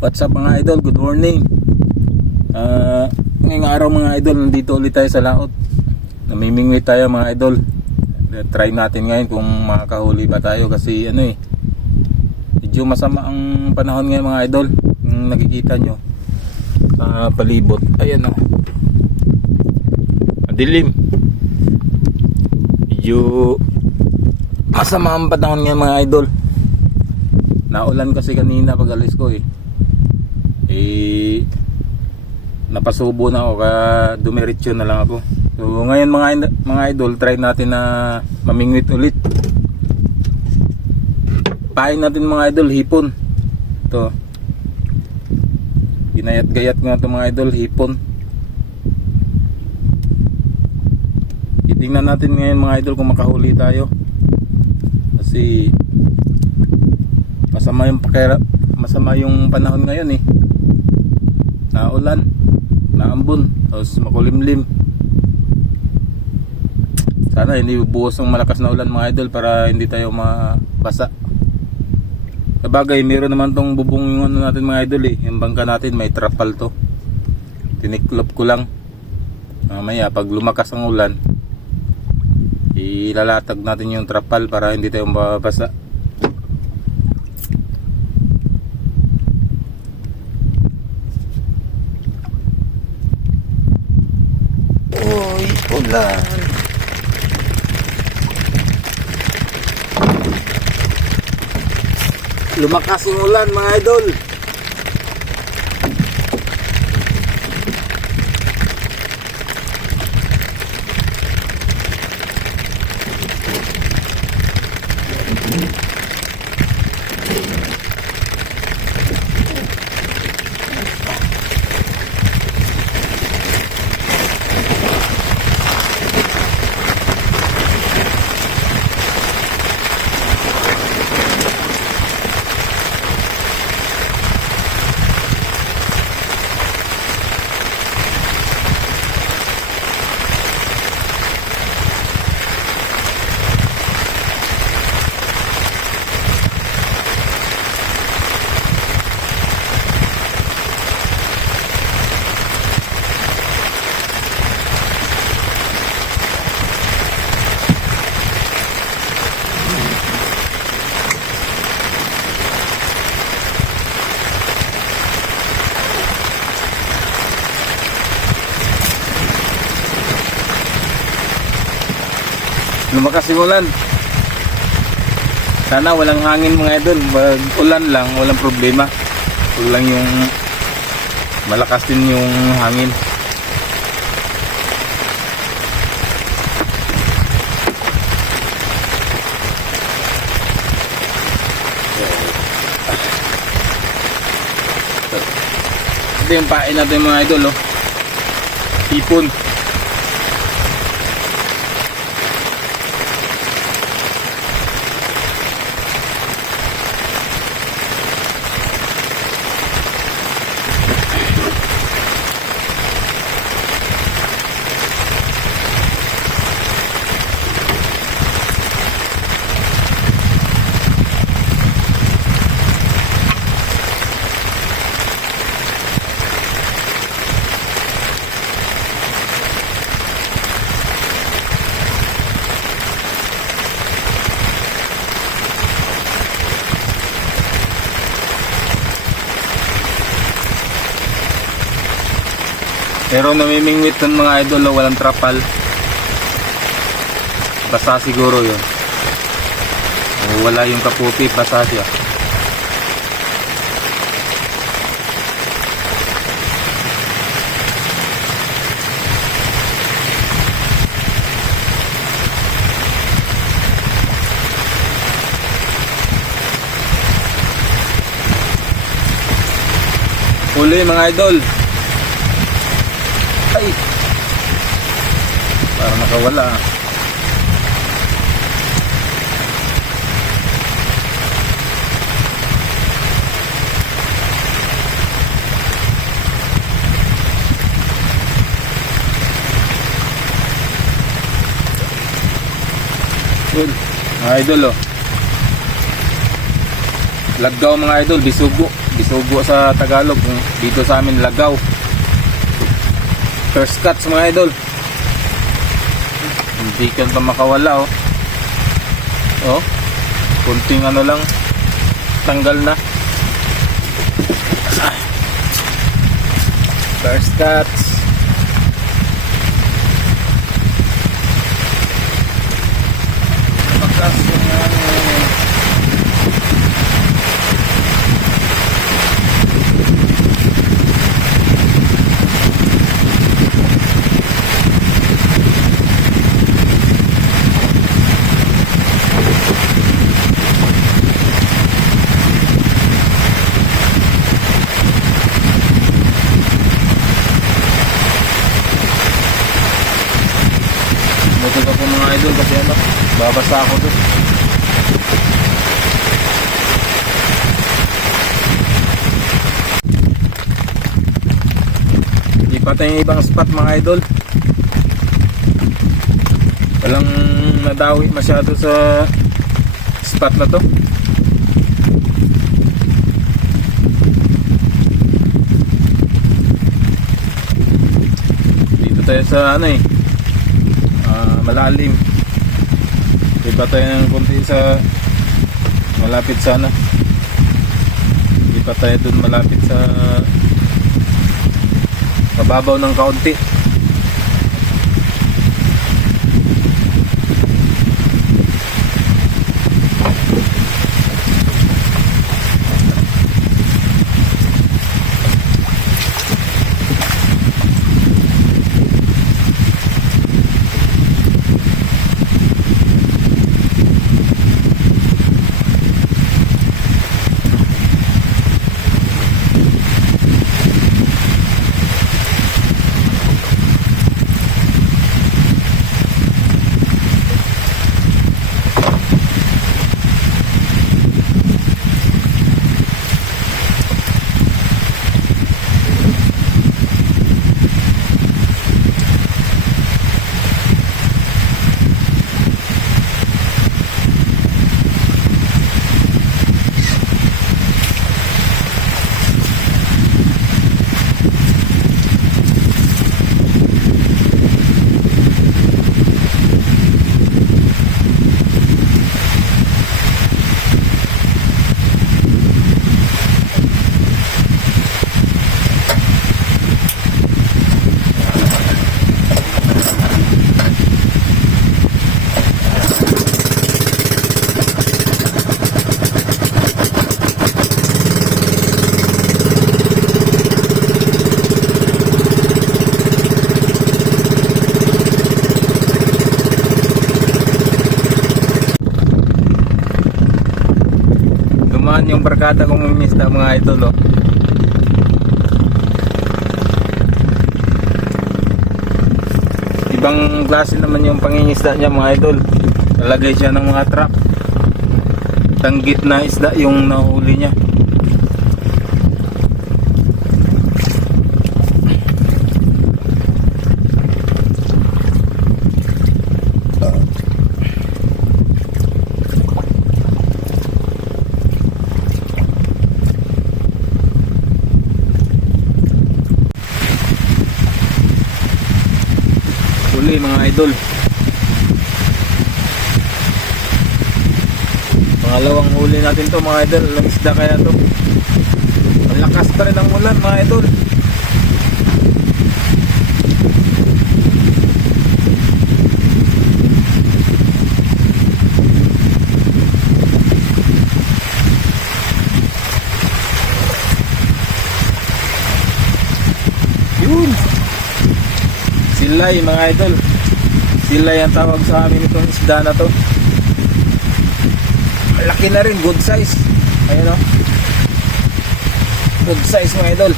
What's up mga idol? Good morning. Ngayong araw mga idol, nandito ulit tayo sa laot. Namimingwit tayo mga idol. Try natin ngayon kung makakahuli ba tayo kasi medyo masama ang panahon ngayon mga idol. Yung nakikita nyo sa palibot. Ayan o. Madilim. Medyo masama ang panahon ngayon mga idol. Naulan kasi kanina pag alis ko napasubo na ako kaya dumiretso na lang ako. So ngayon mga idol, try natin na mamingwit ulit. Pain natin mga idol, hipon. Ito, ginayat-gayat nga ito mga idol, hipon. Titingnan natin ngayon mga idol kung makahuli tayo. Kasi masama yung panahon ngayon naulan, naambon, tapos makulimlim. Sana hindi bubuhos ng malakas na ulan mga idol para hindi tayo mabasa. Sabagay, meron naman tong bubong yung natin mga idol yung bangka natin may trapal to. Tiniklop ko lang. Mamaya pag lumakas ang ulan, ilalatag natin yung trapal para hindi tayo mabasa. Ulan. Lumakas yung ulan mga idol. Lumakas yung ulan. Sana walang hangin mga idol. Pag ulan lang, walang problema. Huwag lang yung malakas din yung hangin. Ito yung pain natin mga idol hipon. Pero namimingwit ng mga idol walang trapal. Basa siguro yun. O wala yung kaputi, basa siya. Huli mga idol. Ay, parang nakawala. Good, mga idol Lagaw mga idol, bisugo. Bisugo sa Tagalog. Dito sa amin lagaw. First cuts mga idol. Hindi ka pa makawala oh. Oh. Kunting ano lang. Tanggal na. First cuts. Makas Buti ka po mga idol kasi ano, babasa ako doon. Hindi pa tayong ibang spot mga idol. Walang nadawi masyado sa spot na to. Dito tayo sa ano eh, malalim. Iba tayo ng konti sa malapit sana. Iba tayo dun malapit sa mababaw ng kaunti. Yung barkada kong isda mga idol oh. Ibang klase naman yung pangingisda niya mga idol. Nalagay siya ng mga trap. Tanggit na isda yung nahuli niya. Mga idol, pangalawang huli natin to mga idol. Ilang isda kaya to? Malakas pa rin ang ulan mga idol. Yun, silay mga idol. Silay ang tawag sa amin itong isda na to. Malaki na rin, good size. Ayun o, good size mga idol.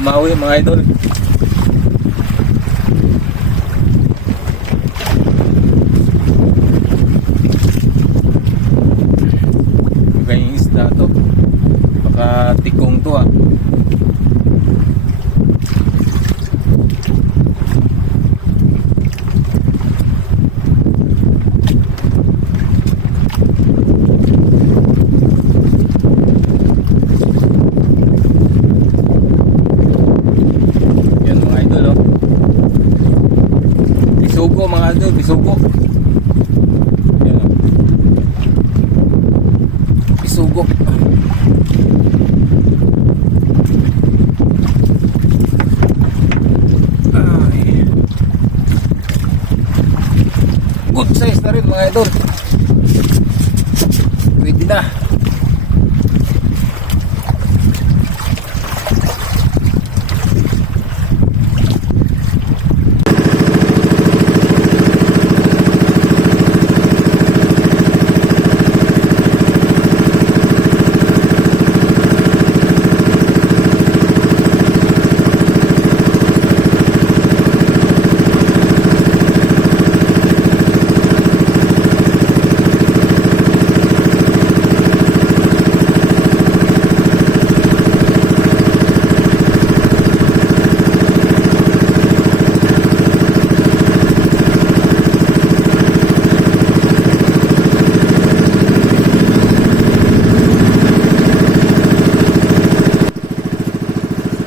Umawi mga idol. idol, bisugo. Yan o. Bisugo. Ay. Good size na rin mga idol. Pwede na.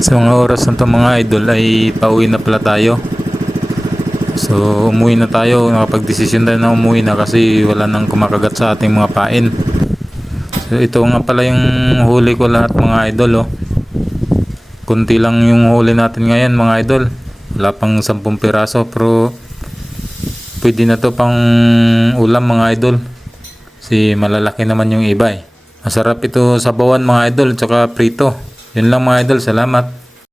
Sa mga oras na ito mga idol ay pauwi na pala tayo. So umuwi na tayo, nakapag-desisyon tayo na umuwi na kasi wala nang kumakagat sa ating mga pain. So ito nga pala yung huli ko lahat mga idol oh. Kunti lang yung huli natin ngayon mga idol. Wala pang 10 piraso pero pwede na to pang ulam mga idol. Kasi malalaki naman yung iba eh. Masarap ito sa bawan mga idol tsaka prito. Yun lang mga idol, salamat.